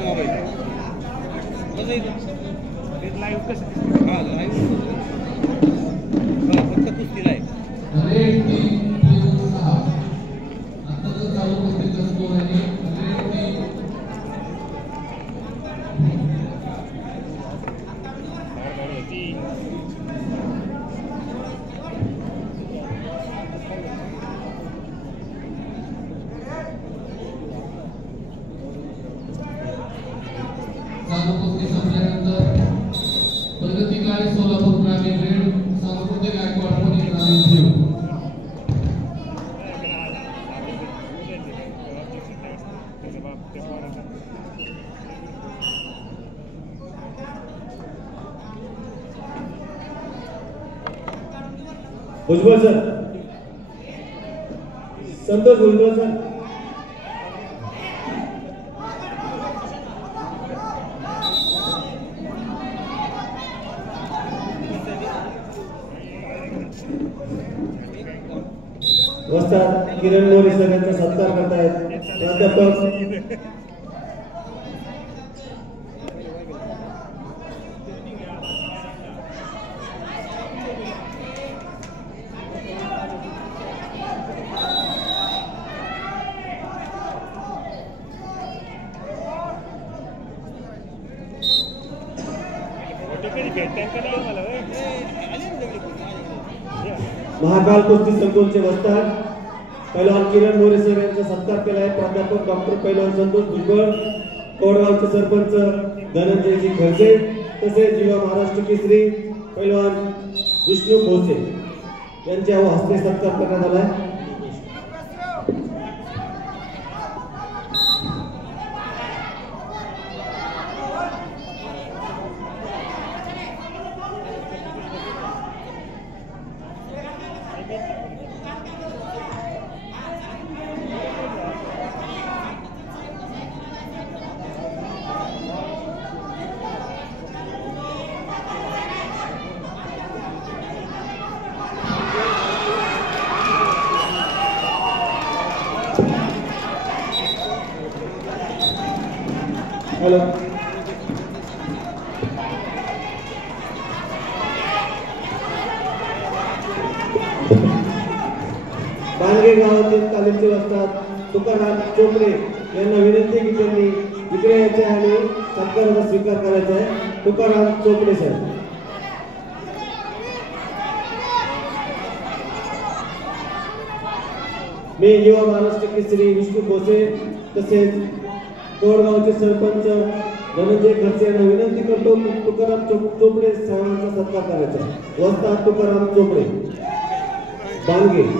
Mobile live कसं हां live फक्त कुस्तीला आहे. Bhujbal sir, Santosh Bhujbal sir. वस्ताद किरण मोरे सर यांचा सत्कार करतायत. प्राध्यापक महाकाल कुस्ती संकुलचे वस्ताद पैलवान किरण मोरे सर यांचा सत्कार केला आहे. प्राध्यापक डॉक्टर पैलवान संतोष भुजबळ, कोडगावचे सरपंच धनंजयजी खडसे, तसेच युवा महाराष्ट्र केसरी पैलवान विष्णू भोसे यांच्या हस्ते सत्कार करण्यात आला आहे. हॅलो, बांधगे गावातील तालीमचे वस्ताद तुकाराम चोपडे यांना विनंती की त्यांनी इकडे यायचे आणि सत्काराचा स्वीकार करायचा आहे. तुकाराम चोपडे सर. मी युवा महाराष्ट्र केसरी विष्णू भोसे तसेच कोडगावचे सरपंच धनंजय खडसे यांना विनंती करतो की तुकाराम चोपडे साहेबांचा सत्कार करायचा आहे. वस्ताद तुकाराम चोपडे, बांगे.